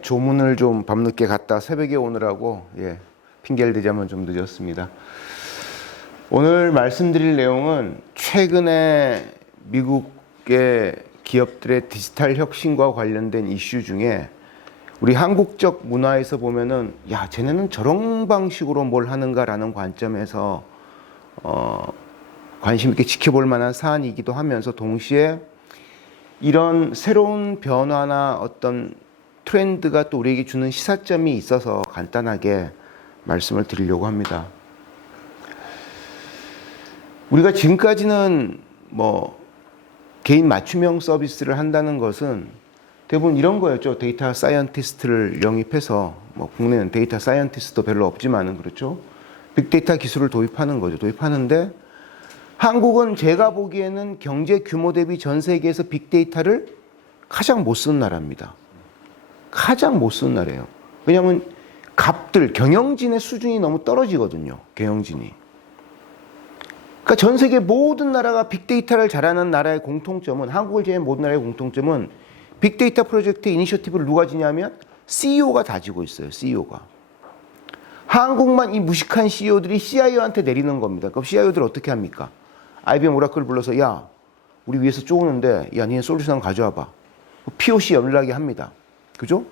조문을 좀 밤늦게 갔다 새벽에 오느라고 핑계를 대자면 좀 늦었습니다. 오늘 말씀드릴 내용은 최근에 미국의 기업들의 디지털 혁신과 관련된 이슈 중에 우리 한국적 문화에서 보면은 야, 쟤네는 저런 방식으로 뭘 하는가라는 관점에서 관심 있게 지켜볼 만한 사안이기도 하면서 동시에 이런 새로운 변화나 어떤 트렌드가 또 우리에게 주는 시사점이 있어서 간단하게 말씀을 드리려고 합니다. 우리가 지금까지는 개인 맞춤형 서비스를 한다는 것은 대부분 이런 거였죠. 데이터 사이언티스트를 영입해서 국내는 데이터 사이언티스트도 별로 없지만은 그렇죠. 빅데이터 기술을 도입하는 거죠. 도입하는데 한국은 제가 보기에는 경제 규모 대비 전 세계에서 빅데이터를 가장 못 쓰는 나라입니다. 가장 못 쓰는 나라예요. 왜냐하면 경영진의 수준이 너무 떨어지거든요. 경영진이. 그러니까 전 세계 모든 나라가 빅데이터를 잘하는 나라의 공통점은, 한국을 제외한 모든 나라의 공통점은 빅데이터 프로젝트 이니셔티브를 누가 지냐면 CEO가 다 지고 있어요. CEO가. 한국만 이 무식한 CEO들이 CIO한테 내리는 겁니다. 그럼 CIO들 어떻게 합니까? IBM 오라클 불러서 야, 우리 위에서 쪼는데 야, 니네 솔루션 가져와봐. POC 연락이 합니다. 그죠?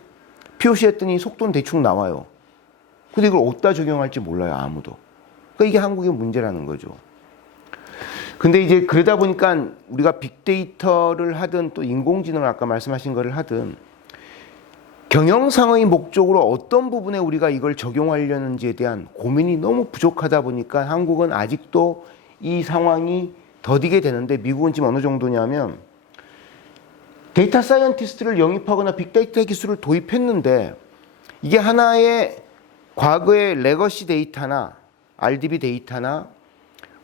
POC 했더니 속도는 대충 나와요. 근데 이걸 어디다 적용할지 몰라요, 아무도. 그러니까 이게 한국의 문제라는 거죠. 근데 이제 그러다 보니까 우리가 빅데이터를 하든 또 인공지능을 아까 말씀하신 거를 하든 경영상의 목적으로 어떤 부분에 우리가 이걸 적용하려는지에 대한 고민이 너무 부족하다 보니까 한국은 아직도 이 상황이 더디게 되는데 미국은 지금 어느 정도냐면 데이터 사이언티스트를 영입하거나 빅데이터 기술을 도입했는데 이게 하나의 과거의 레거시 데이터나 RDB 데이터나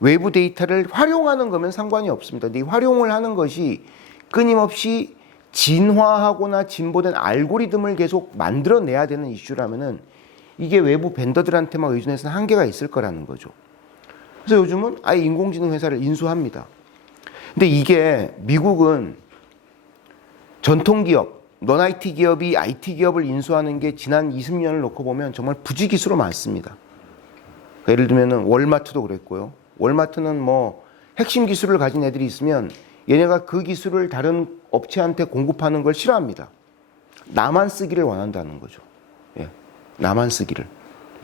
외부 데이터를 활용하는 거면 상관이 없습니다. 근데 이 활용을 하는 것이 끊임없이 진화하거나 진보된 알고리즘을 계속 만들어내야 되는 이슈라면은 이게 외부 벤더들한테만 의존해서는 한계가 있을 거라는 거죠. 그래서 요즘은 아예 인공지능 회사를 인수합니다. 근데 이게 미국은 전통기업, non IT 기업이 IT 기업을 인수하는 게 지난 20년을 놓고 보면 정말 부지기수로 많습니다. 그러니까 예를 들면 월마트도 그랬고요. 월마트는 핵심 기술을 가진 애들이 있으면 얘네가 그 기술을 다른 업체한테 공급하는 걸 싫어합니다. 나만 쓰기를 원한다는 거죠. 나만 쓰기를.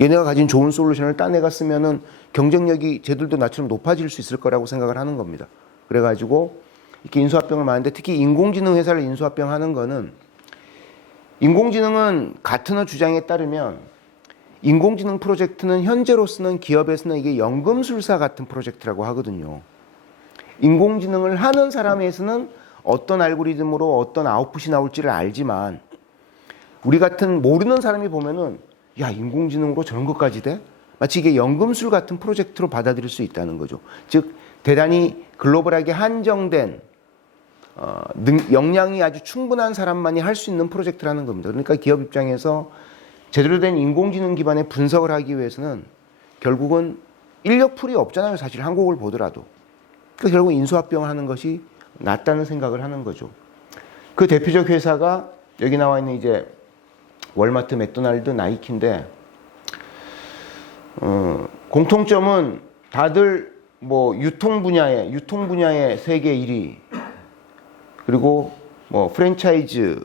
얘네가 가진 좋은 솔루션을 딴 애가 쓰면은 경쟁력이 쟤들도 나처럼 높아질 수 있을 거라고 생각을 하는 겁니다. 그래가지고 이렇게 인수합병을 많은데 특히 인공지능 회사를 인수합병하는 거는 인공지능은 가트너 주장에 따르면 인공지능 프로젝트는 현재로서는 기업에서는 이게 연금술사 같은 프로젝트라고 하거든요. 인공지능을 하는 사람에서는 어떤 알고리즘으로 어떤 아웃풋이 나올지를 알지만 우리 같은 모르는 사람이 보면은 야, 인공지능으로 저런 것까지 돼? 마치 이게 연금술 같은 프로젝트로 받아들일 수 있다는 거죠. 즉 대단히 글로벌하게 한정된 역량이 아주 충분한 사람만이 할 수 있는 프로젝트라는 겁니다. 그러니까 기업 입장에서 제대로 된 인공지능 기반의 분석을 하기 위해서는 결국은 인력풀이 없잖아요. 사실 한국을 보더라도. 그러니까 결국 인수합병을 하는 것이 낫다는 생각을 하는 거죠. 그 대표적 회사가 여기 나와 있는 이제 월마트, 맥도날드, 나이키인데 공통점은 다들 유통 분야의 세계 1위 그리고 프랜차이즈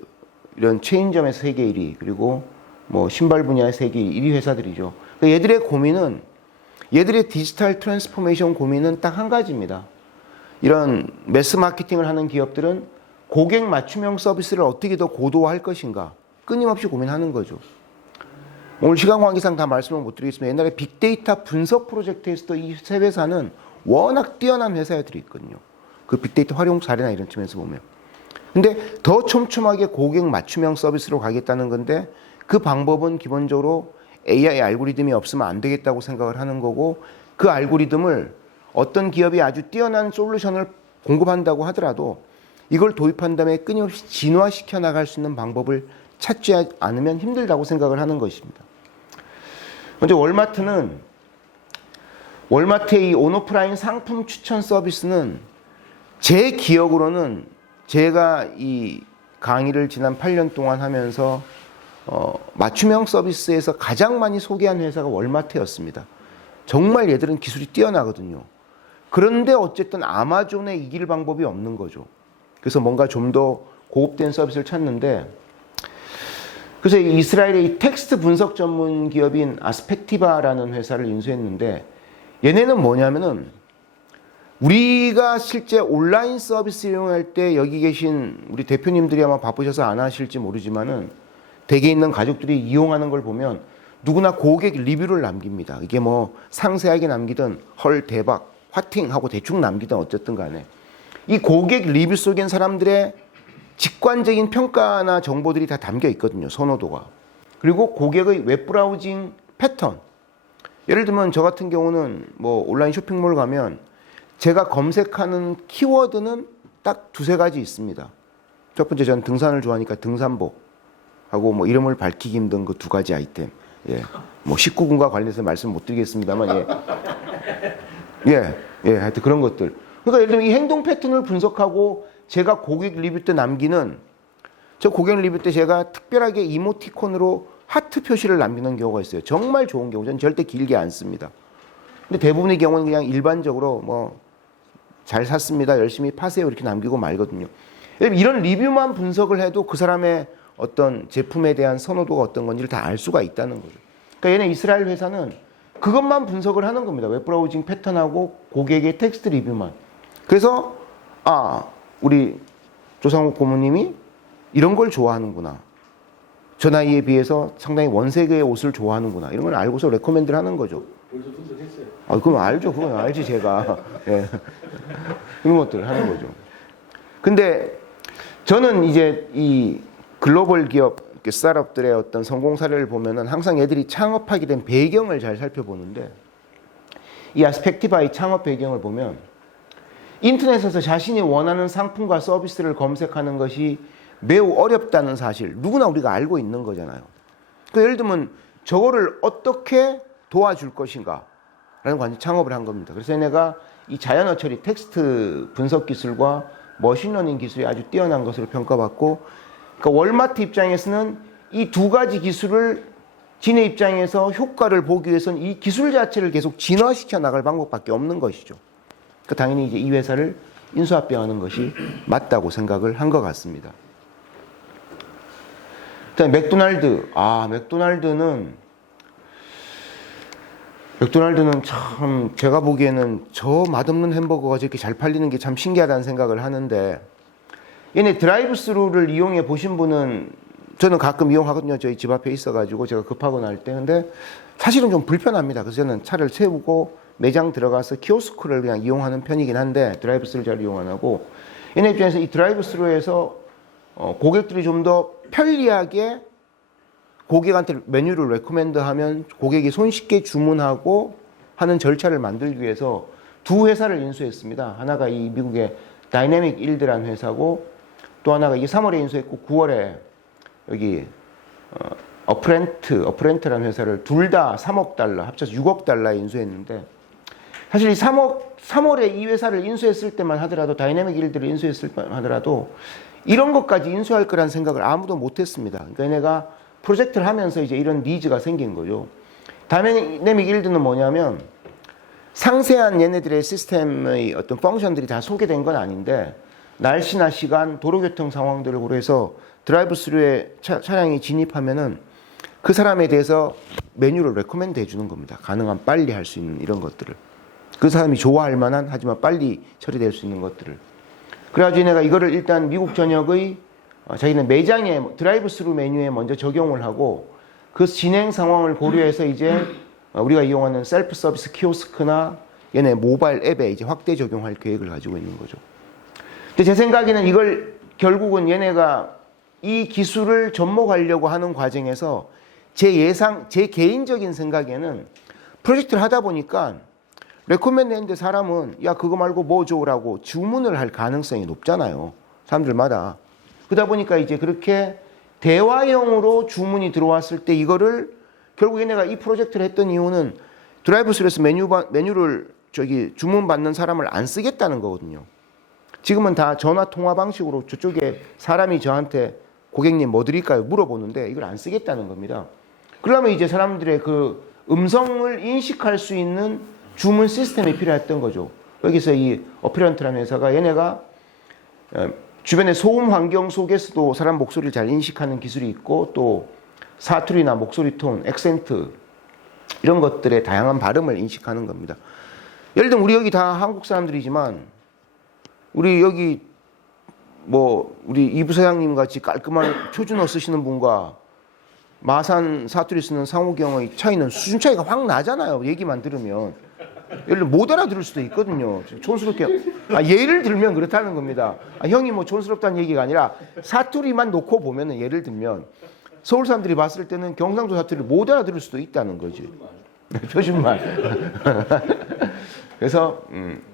이런 체인점의 세계 1위 그리고 신발 분야의 세계 1위 회사들이죠. 그러니까 얘들의 디지털 트랜스포메이션 고민은 딱 한 가지입니다. 이런 매스 마케팅을 하는 기업들은 고객 맞춤형 서비스를 어떻게 더 고도화할 것인가 끊임없이 고민하는 거죠. 오늘 시간 관계상 다 말씀을 못 드리겠습니다. 옛날에 빅데이터 분석 프로젝트에서도 이 세 회사는 워낙 뛰어난 회사들이 있거든요. 그 빅데이터 활용 사례나 이런 측면에서 보면. 근데 더 촘촘하게 고객 맞춤형 서비스로 가겠다는 건데 그 방법은 기본적으로 AI 알고리즘이 없으면 안 되겠다고 생각을 하는 거고 그 알고리즘을 어떤 기업이 아주 뛰어난 솔루션을 공급한다고 하더라도 이걸 도입한 다음에 끊임없이 진화시켜 나갈 수 있는 방법을 찾지 않으면 힘들다고 생각을 하는 것입니다. 먼저 월마트의 이 온오프라인 상품 추천 서비스는 제 기억으로는 제가 이 강의를 지난 8년 동안 하면서 맞춤형 서비스에서 가장 많이 소개한 회사가 월마트였습니다. 정말 얘들은 기술이 뛰어나거든요. 그런데 어쨌든 아마존에 이길 방법이 없는 거죠. 그래서 뭔가 좀 더 고급된 서비스를 찾는데, 그래서 이스라엘의 이 텍스트 분석 전문 기업인 아스펙티바라는 회사를 인수했는데, 얘네는 뭐냐면은 우리가 실제 온라인 서비스 이용할 때 여기 계신 우리 대표님들이 아마 바쁘셔서 안 하실지 모르지만은 댁에 있는 가족들이 이용하는 걸 보면 누구나 고객 리뷰를 남깁니다. 이게 뭐 상세하게 남기든 헐 대박 화팅 하고 대충 남기든 어쨌든 간에 이 고객 리뷰 속엔 사람들의 직관적인 평가나 정보들이 다 담겨 있거든요. 선호도가. 그리고 고객의 웹브라우징 패턴. 예를 들면 저 같은 경우는 뭐 온라인 쇼핑몰 가면 제가 검색하는 키워드는 딱 두세 가지 있습니다. 첫 번째, 저는 등산을 좋아하니까 등산복 하고 뭐 이름을 밝히기 힘든 그 두 가지 아이템. 예. 뭐 19군과 관련해서 말씀 못 드리겠습니다만, 하여튼 그런 것들. 그러니까 예를 들면 이 행동 패턴을 분석하고 제가 고객 리뷰 때 남기는, 저 고객 리뷰 때 제가 특별하게 이모티콘으로 하트 표시를 남기는 경우가 있어요. 정말 좋은 경우. 저는 절대 길게 안 씁니다. 근데 대부분의 경우는 그냥 일반적으로 뭐 잘 샀습니다. 열심히 파세요. 이렇게 남기고 말거든요. 이런 리뷰만 분석을 해도 그 사람의 어떤 제품에 대한 선호도가 어떤 건지를 다 알 수가 있다는 거죠. 그러니까 얘네 이스라엘 회사는 그것만 분석을 하는 겁니다. 웹브라우징 패턴하고 고객의 텍스트 리뷰만. 그래서 우리 조상욱 고모님이 이런 걸 좋아하는구나. 저 나이에 비해서 상당히 원색의 옷을 좋아하는구나. 이런 걸 알고서 레코멘드를 하는 거죠. 벌써 분석했어요. 그럼 알죠. 그건 알지 제가. 예. 이런 것들을 하는 거죠. 근데 저는 이제 이 글로벌 기업 셋업들의 어떤 성공 사례를 보면은 항상 애들이 창업하게 된 배경을 잘 살펴보는데, 이 아스펙티바의 창업 배경을 보면 인터넷에서 자신이 원하는 상품과 서비스를 검색하는 것이 매우 어렵다는 사실, 누구나 우리가 알고 있는 거잖아요. 그 예를 들면 저거를 어떻게 도와줄 것인가 라는 관점 창업을 한 겁니다. 그래서 얘네가 이 자연어 처리 텍스트 분석 기술과 머신러닝 기술이 아주 뛰어난 것으로 평가받고, 그러니까 월마트 입장에서는 이 두 가지 기술을 지네 입장에서 효과를 보기 위해서는 이 기술 자체를 계속 진화시켜 나갈 방법밖에 없는 것이죠. 그러니까 당연히 이제 이 회사를 인수합병하는 것이 맞다고 생각을 한 것 같습니다. 일단 맥도날드는 참 제가 보기에는 저 맛없는 햄버거가 저렇게 잘 팔리는 게 참 신기하다는 생각을 하는데, 얘네 드라이브 스루를 이용해 보신 분은, 저는 가끔 이용하거든요. 저희 집 앞에 있어가지고 제가 급하거나 할 때. 근데 사실은 좀 불편합니다. 그래서 저는 차를 세우고 매장 들어가서 키오스크를 그냥 이용하는 편이긴 한데, 드라이브 스루를 잘 이용 안 하고, 얘네 입장에서 이 드라이브 스루에서 고객들이 좀 더 편리하게 고객한테 메뉴를 레코멘드하면 고객이 손쉽게 주문하고 하는 절차를 만들기 위해서 두 회사를 인수했습니다. 하나가 이 미국의 다이내믹 일드라는 회사고, 또 하나가 이 3월에 인수했고 9월에 여기 어프렌트라는 회사를 둘 다 3억 달러 합쳐서 6억 달러에 인수했는데, 사실 이 3월에 이 회사를 인수했을 때만 하더라도, 다이내믹 일드를 인수했을 때만 하더라도 이런 것까지 인수할 거라는 생각을 아무도 못했습니다. 그러니까 얘네가 프로젝트를 하면서 이제 이런 니즈가 생긴 거죠. 다이내믹 일드는 뭐냐면, 상세한 얘네들의 시스템의 어떤 펑션들이 다 소개된 건 아닌데, 날씨나 시간, 도로교통 상황들을 고려해서 드라이브 스루에 차량이 진입하면은 그 사람에 대해서 메뉴를 레코멘드 해주는 겁니다. 가능한 빨리 할 수 있는 이런 것들을. 그 사람이 좋아할 만한, 하지만 빨리 처리될 수 있는 것들을. 그래가지고 얘네가 이거를 일단 미국 전역의 자기는 매장에 드라이브 스루 메뉴에 먼저 적용을 하고, 그 진행 상황을 고려해서 이제 우리가 이용하는 셀프 서비스 키오스크나 얘네 모바일 앱에 이제 확대 적용할 계획을 가지고 있는 거죠. 근데 제 생각에는 이걸 결국은 얘네가 이 기술을 접목하려고 하는 과정에서 제 개인적인 생각에는 프로젝트를 하다 보니까 레코멘드 했는데 사람은 야 그거 말고 뭐 줘라고 주문을 할 가능성이 높잖아요. 사람들마다. 그러다 보니까 이제 그렇게 대화형으로 주문이 들어왔을 때 이거를 결국 얘네가 이 프로젝트를 했던 이유는 드라이브 스루에서 메뉴를 주문 받는 사람을 안 쓰겠다는 거거든요. 지금은 다 전화 통화 방식으로 저쪽에 사람이 저한테 고객님 뭐 드릴까요? 물어보는데 이걸 안 쓰겠다는 겁니다. 그러면 이제 사람들의 그 음성을 인식할 수 있는 주문 시스템이 필요했던 거죠. 여기서 이 어피런트라는 회사가 얘네가 주변의 소음 환경 속에서도 사람 목소리를 잘 인식하는 기술이 있고 또 사투리나 목소리 톤, 액센트 이런 것들의 다양한 발음을 인식하는 겁니다. 예를 들면 우리 여기 다 한국 사람들이지만 우리 여기 뭐 우리 이 부사장님 같이 깔끔한 표준어 쓰시는 분과 마산 사투리 쓰는 상욱이 형의 차이는 수준 차이가 확 나잖아요. 얘기만 들으면. 예를 들어 못 알아들을 수도 있거든요. 촌스럽게. 예를 들면 그렇다는 겁니다. 형이 뭐 촌스럽다는 얘기가 아니라 사투리만 놓고 보면은 예를 들면 서울 사람들이 봤을 때는 경상도 사투리를 못 알아들을 수도 있다는 거지. 표준말. 그래서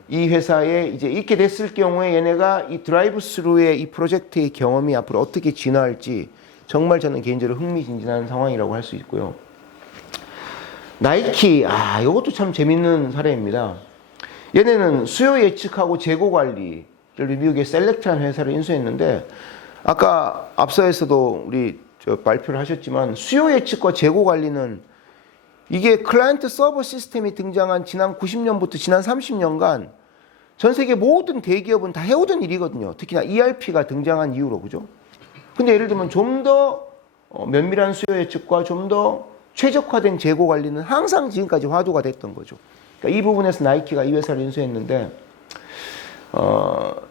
이 회사에 이제 있게 됐을 경우에 얘네가 이 드라이브 스루의 이 프로젝트의 경험이 앞으로 어떻게 진화할지 정말 저는 개인적으로 흥미진진한 상황이라고 할 수 있고요. 나이키, 이것도 참 재밌는 사례입니다. 얘네는 수요 예측하고 재고 관리를 미국의 셀렉트라는 회사를 인수했는데 아까 앞서에서도 우리 발표를 하셨지만 수요 예측과 재고 관리는 이게 클라이언트 서버 시스템이 등장한 지난 90년부터 지난 30년간 전 세계 모든 대기업은 다 해오던 일이거든요. 특히나 ERP가 등장한 이후로, 그죠? 근데 예를 들면 좀 더 면밀한 수요 예측과 좀 더 최적화된 재고 관리는 항상 지금까지 화두가 됐던 거죠. 그러니까 이 부분에서 나이키가 이 회사를 인수했는데,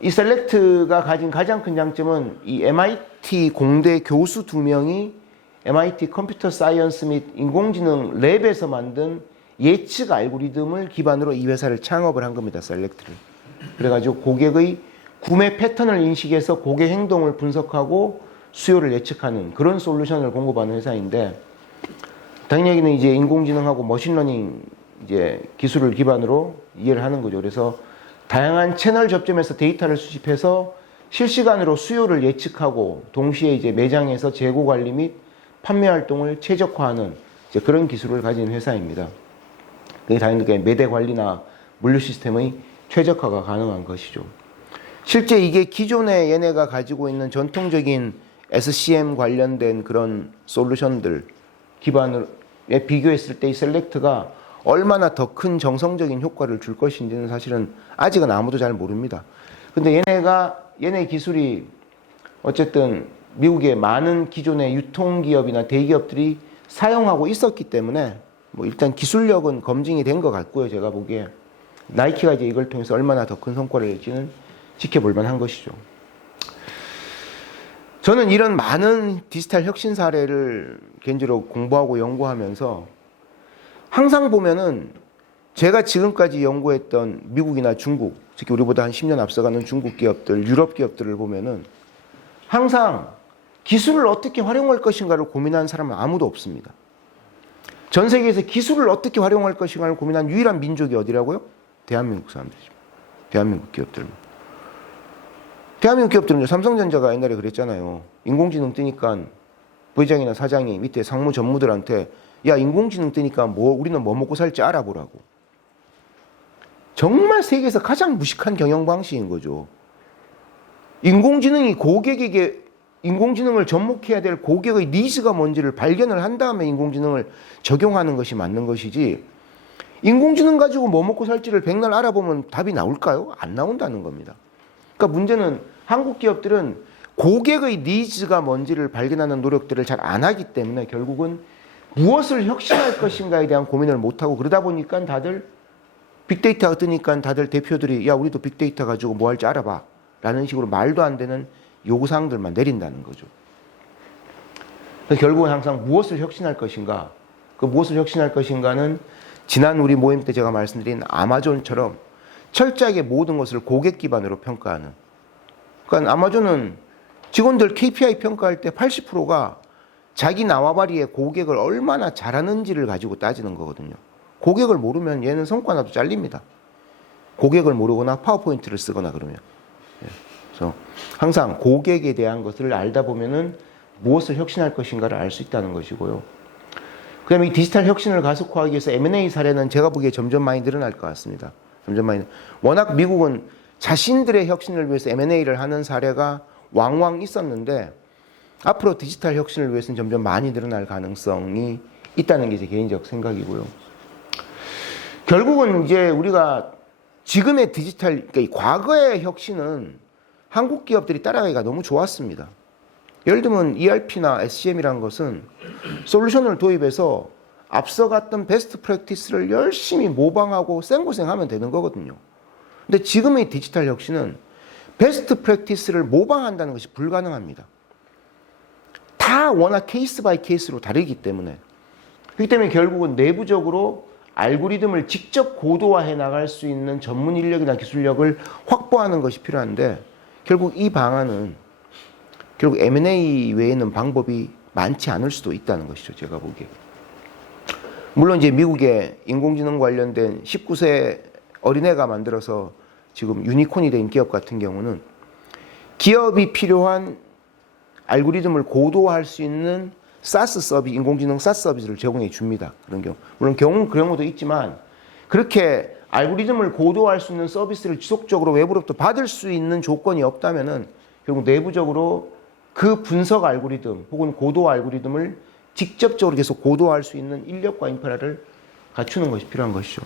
이 셀렉트가 가진 가장 큰 장점은 이 MIT 공대 교수 2명이 MIT 컴퓨터 사이언스 및 인공지능 랩에서 만든 예측 알고리즘을 기반으로 이 회사를 창업을 한 겁니다, 셀렉트를. 그래가지고 고객의 구매 패턴을 인식해서 고객 행동을 분석하고 수요를 예측하는 그런 솔루션을 공급하는 회사인데, 당연히 이제 인공지능하고 머신러닝 이제 기술을 기반으로 이해를 하는 거죠. 그래서 다양한 채널 접점에서 데이터를 수집해서 실시간으로 수요를 예측하고 동시에 이제 매장에서 재고 관리 및 판매 활동을 최적화하는 이제 그런 기술을 가진 회사입니다. 그게 당연히 매대 관리나 물류 시스템의 최적화가 가능한 것이죠. 실제 이게 기존에 얘네가 가지고 있는 전통적인 SCM 관련된 그런 솔루션들 기반에 비교했을 때 이 셀렉트가 얼마나 더 큰 정성적인 효과를 줄 것인지는 사실은 아직은 아무도 잘 모릅니다. 근데 얘네 기술이 어쨌든 미국의 많은 기존의 유통기업이나 대기업들이 사용하고 있었기 때문에 뭐 일단 기술력은 검증이 된 것 같고요. 제가 보기에 나이키가 이제 이걸 통해서 얼마나 더 큰 성과를 낼지는 지켜볼 만한 것이죠. 저는 이런 많은 디지털 혁신 사례를 개인적으로 공부하고 연구하면서 항상 보면은 제가 지금까지 연구했던 미국이나 중국, 특히 우리보다 한 10년 앞서가는 중국 기업들, 유럽 기업들을 보면은 항상 기술을 어떻게 활용할 것인가를 고민하는 사람은 아무도 없습니다. 전 세계에서 기술을 어떻게 활용할 것인가를 고민한 유일한 민족이 어디라고요? 대한민국 사람들이죠. 대한민국 기업들. 대한민국 기업들은 삼성전자가 옛날에 그랬잖아요. 인공지능 뜨니까 부회장이나 사장이 밑에 상무 전무들한테 야, 인공지능 뜨니까 우리는 뭐 먹고 살지 알아보라고. 정말 세계에서 가장 무식한 경영 방식인 거죠. 인공지능이 인공지능을 접목해야 될 고객의 니즈가 뭔지를 발견을 한 다음에 인공지능을 적용하는 것이 맞는 것이지, 인공지능 가지고 뭐 먹고 살지를 백날 알아보면 답이 나올까요? 안 나온다는 겁니다. 그러니까 문제는 한국 기업들은 고객의 니즈가 뭔지를 발견하는 노력들을 잘 안 하기 때문에 결국은 무엇을 혁신할 것인가에 대한 고민을 못하고, 그러다 보니까 다들 빅데이터가 뜨니까 다들 대표들이 야, 우리도 빅데이터 가지고 뭐 할지 알아봐 라는 식으로 말도 안 되는 요구사항들만 내린다는 거죠. 그래서 결국은 항상 무엇을 혁신할 것인가, 그 무엇을 혁신할 것인가는 지난 우리 모임 때 제가 말씀드린 아마존처럼 철저하게 모든 것을 고객 기반으로 평가하는, 그러니까 아마존은 직원들 KPI 평가할 때 80%가 자기 나와바리의 고객을 얼마나 잘하는지를 가지고 따지는 거거든요. 고객을 모르면 얘는 성과 나도 잘립니다. 고객을 모르거나 파워포인트를 쓰거나 그러면. 그래서 항상 고객에 대한 것을 알다 보면은 무엇을 혁신할 것인가를 알 수 있다는 것이고요. 그 다음에 이 디지털 혁신을 가속화하기 위해서 M&A 사례는 제가 보기에 점점 많이 늘어날 것 같습니다. 점점 많이. 워낙 미국은 자신들의 혁신을 위해서 M&A를 하는 사례가 왕왕 있었는데, 앞으로 디지털 혁신을 위해서는 점점 많이 늘어날 가능성이 있다는 게 제 개인적 생각이고요. 결국은 이제 우리가 지금의 디지털, 그러니까 이 과거의 혁신은 한국 기업들이 따라가기가 너무 좋았습니다. 예를 들면 ERP나 SCM이라는 것은 솔루션을 도입해서 앞서갔던 베스트 프랙티스를 열심히 모방하고 생고생하면 되는 거거든요. 근데 지금의 디지털 혁신은 베스트 프랙티스를 모방한다는 것이 불가능합니다. 다 워낙 케이스 바이 케이스로 다르기 때문에. 그렇기 때문에 결국은 내부적으로 알고리즘을 직접 고도화해 나갈 수 있는 전문 인력이나 기술력을 확보하는 것이 필요한데, 결국 이 방안은 결국 M&A 외에는 방법이 많지 않을 수도 있다는 것이죠, 제가 보기에. 물론 이제 미국의 인공지능 관련된 19세 어린애가 만들어서 지금 유니콘이 된 기업 같은 경우는 기업이 필요한 알고리즘을 고도화할 수 있는 사스 서비스, 인공지능 사스 서비스를 제공해 줍니다. 그런 경우. 물론 그런 경우도 있지만, 그렇게 알고리즘을 고도화할 수 있는 서비스를 지속적으로 외부로부터 받을 수 있는 조건이 없다면은 결국 내부적으로 그 분석 알고리즘 혹은 고도화 알고리즘을 직접적으로 계속 고도화할 수 있는 인력과 인프라를 갖추는 것이 필요한 것이죠.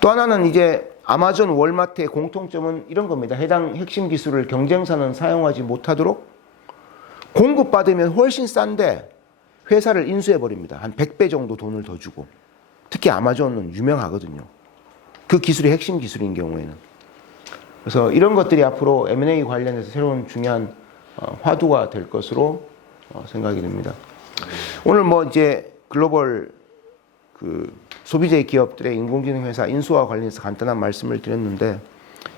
또 하나는 이제 아마존, 월마트의 공통점은 이런 겁니다. 해당 핵심 기술을 경쟁사는 사용하지 못하도록 공급받으면 훨씬 싼데 회사를 인수해버립니다. 한 100배 정도 돈을 더 주고. 특히 아마존은 유명하거든요. 그 기술이 핵심 기술인 경우에는. 그래서 이런 것들이 앞으로 M&A 관련해서 새로운 중요한 화두가 될 것으로 생각이 됩니다. 오늘 뭐 이제 글로벌 그 소비재 기업들의 인공지능 회사 인수와 관련해서 간단한 말씀을 드렸는데,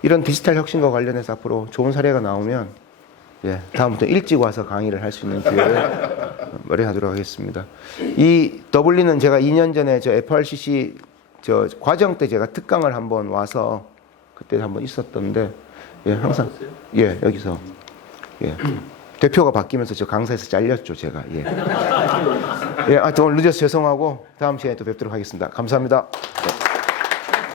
이런 디지털 혁신과 관련해서 앞으로 좋은 사례가 나오면 다음부터 일찍 와서 강의를 할 수 있는 기회를 마련하도록 하겠습니다. 이 더블린은 제가 2년 전에 저 FRCC 저 과정 때 제가 특강을 한번 와서 그때 한번 있었던데, 항상 여기서 대표가 바뀌면서 저 강사에서 잘렸죠, 제가. 하여튼 오늘 늦어서 죄송하고 다음 시간에 또 뵙도록 하겠습니다. 감사합니다.